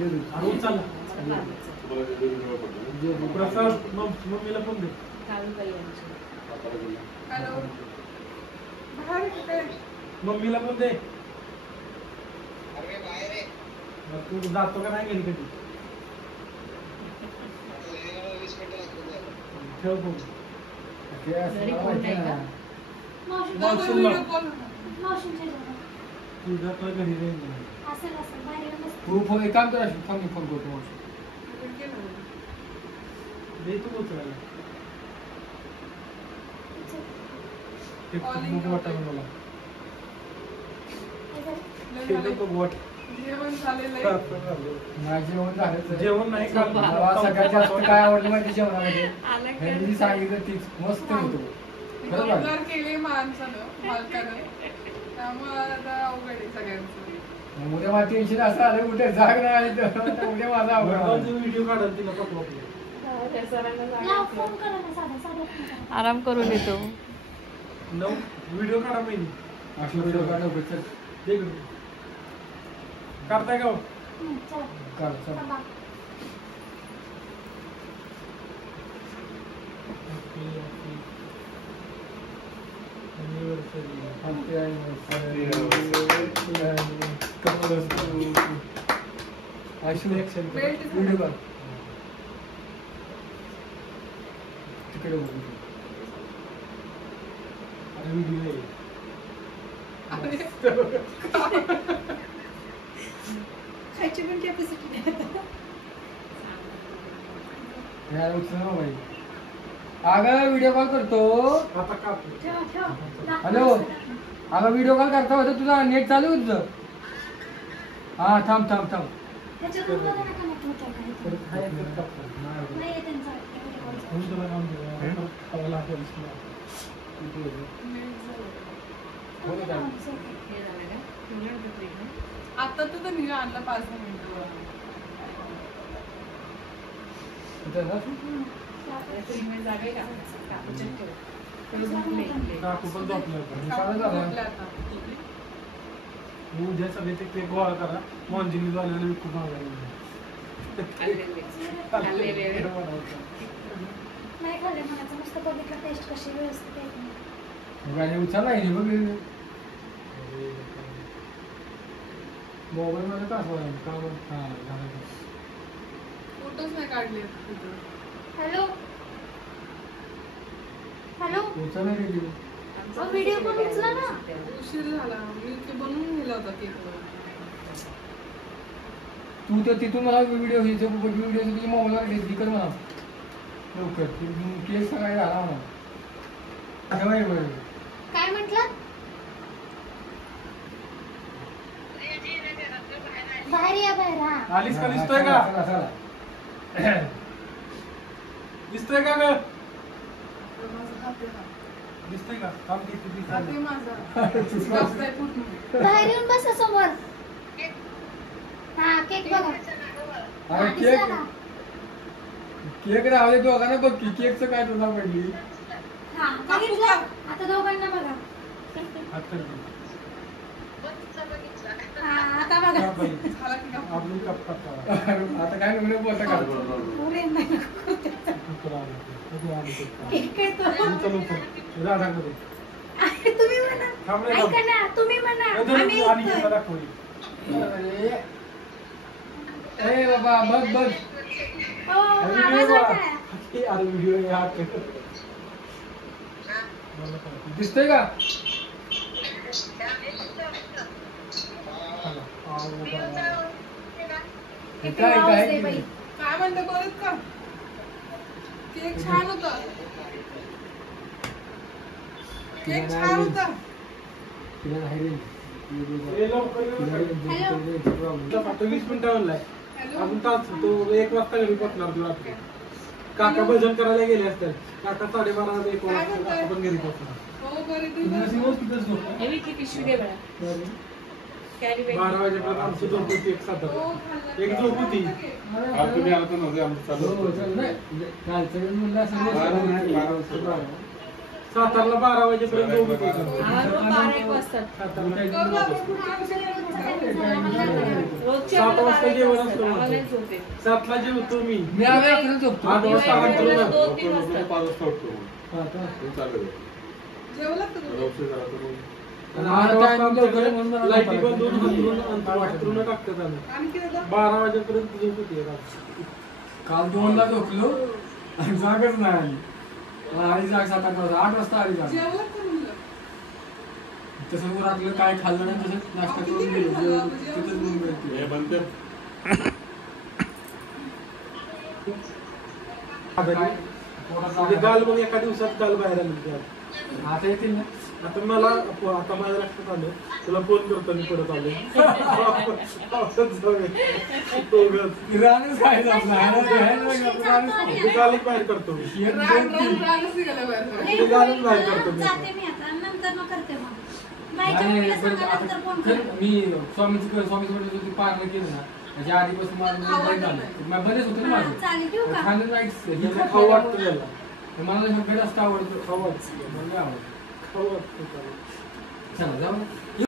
चला प्रसाद मम्मीला पण दे. मम्मीला पण दे. तू जातो का नाही गेली कधी? ठेव बघ. तुझा तर घरी नाही. तू फोन एक काम करा, फोन करतो. दे तू उचलायला. ते खूप वाटतं मला. जेवण झालेलं आहे. जेवण नाही का? मला सगळ्यात जास्त काय आवडलं माहिती जेवणामध्ये? मी सांगितलं तीच मस्त होतो. रोजगार केले माणसानं मालकाने, त्यामुळे आता अवघड आहे सगळ्यांचं. उद्या मला टेन्शन असं आलं, उद्या जाग नाही आली तर उद्या माझा अवघड. व्हिडिओ काढाल तिला पटवा. आराम करून येतो. व्हिडिओ काढा मी. असं व्हिडिओ काढू करताय का? कर चल. व्हिडिओ कर तिकडे व्हिडिओ खायची पण कॅपॅसिटी अगं व्हिडिओ कॉल करतो. हॅलो अगं व्हिडिओ कॉल करता होता, तुझा नेट चालू आहे तुझं? हा थांब. आता तर मी आणलं 5 मिनिटं. उद्या सगळे ते केक गोळा करा. मॉन्जिनी झालेलं विकू नाही खाल्ले म्हणायचं, नुसतं बघितलं टेस्ट कशी व्यवस्थित आहे. उचलला बघ मोबाईल मध्ये का फोटोच नाही काढले. हॅलो उचलला व्हिडिओ पण उचला ना. उशीर झाला, मी ते बनवून नेला होता केक. तू तर तिथून मला व्हिडिओ तुझी मोबाईलवर घेतली कर म्हणा लवकर. केक सकाळी झाला म्हणा. काय म्हटलं? बाहेर या बाहेर. हा आलीस का? दिसतोय का? दिसतोय का ग? दिसतोय का? बाहेर येऊन बसा समोर. हा केक बघा. केक राहू दे दोघांना बघ की केकचं काय तुला पडली. हा बघितलं आता दोघांना बघा. आता बघा. आता काय नको बोलता का? तुम्ही म्हणा, ऐका ना, तुम्ही म्हणा. ए बाबा बघ दिसतोय का? काय म्हणतो परत का? केक छान होता. केक छान होता. फक्त 20 मिनिटावर अजून तास तो 1 वाजता घरी पोहोचणार. तुला काका भजन करायला गेले असतात. काका 12:30 1 वाजता आपण घरी पोहोचणार. 12 वाजेपर्यंत आमची झोप होती. एक झोप होती. तुम्ही आला तर नव्हते आमचं चालू. सातारला 12 वाजेपर्यंत झोप होती. रोजची 7 आम्हाला वाजता 12 जेवण असतात. असतं आम्हाला नाही माझं. झोप येत. 7ला जेवतो मी. मी आम्ही अकरा झोपतो. 8 वाजता अंथरुणात. दोन- तीन डॉक्टर वाजता. 5 वाजता उठतो मग. हा का? मग चालेल. जेवलात का तुम्ही? औषध झालं तर मग आणि आता 8 वाजता आम्ही आमच्याकडे लवकर म्हणून मला लाईटी झोपायला बंद होऊन लागतं. अंथरुणं टाकतात आम्ही. आणखी दादा 12 वाजेपर्यंत झोप होती रात्री. काल 2ला झोपलो आणि जागच नाही आली. आली जाग 7-8 वाजता. 8 वाजता आली जाग. जेवलात का म्हणलं? तसंच राखलं काय खाल्लं नाही तसंच नाश्ता करून गेलो. तिथंच म्हणून गेलो. हे बनते काय? म्हणजे गाल बघ एका दिवसात गाल बाहेर आली होती आज. आता येतील ना. आता आता माझ्या लक्षात आलं तुला फोन करतो मी परत आलो. पावसात जाऊया. दोघंच. रानच खायचं आपलं. रानच खायचं. ते गालच बाहेर करतो मी. एक, दोन, रान तीन. रानच निघालं बाहेर. ते गालच बाहेर करतो मी. जाते मी आता नंतर मग करते मग बाईच्या आणि मम्मीला बरं, सांगा नंतर फोन आता कर. मी स्वामीचं पारणं केलं ना त्याच्या आधीपासून माझं खाऊ बंद वाटत झालं. बरेच होतं ना हा, माझं. चालेल ठेवू का? खाणं नाहीच. हिला खाऊ वाटतं त्याला. मला सगळं जास्त आवडतं. खाऊ वाटतं. मला आवडतं. खाऊ वाटतं त्याला. चला जाऊ.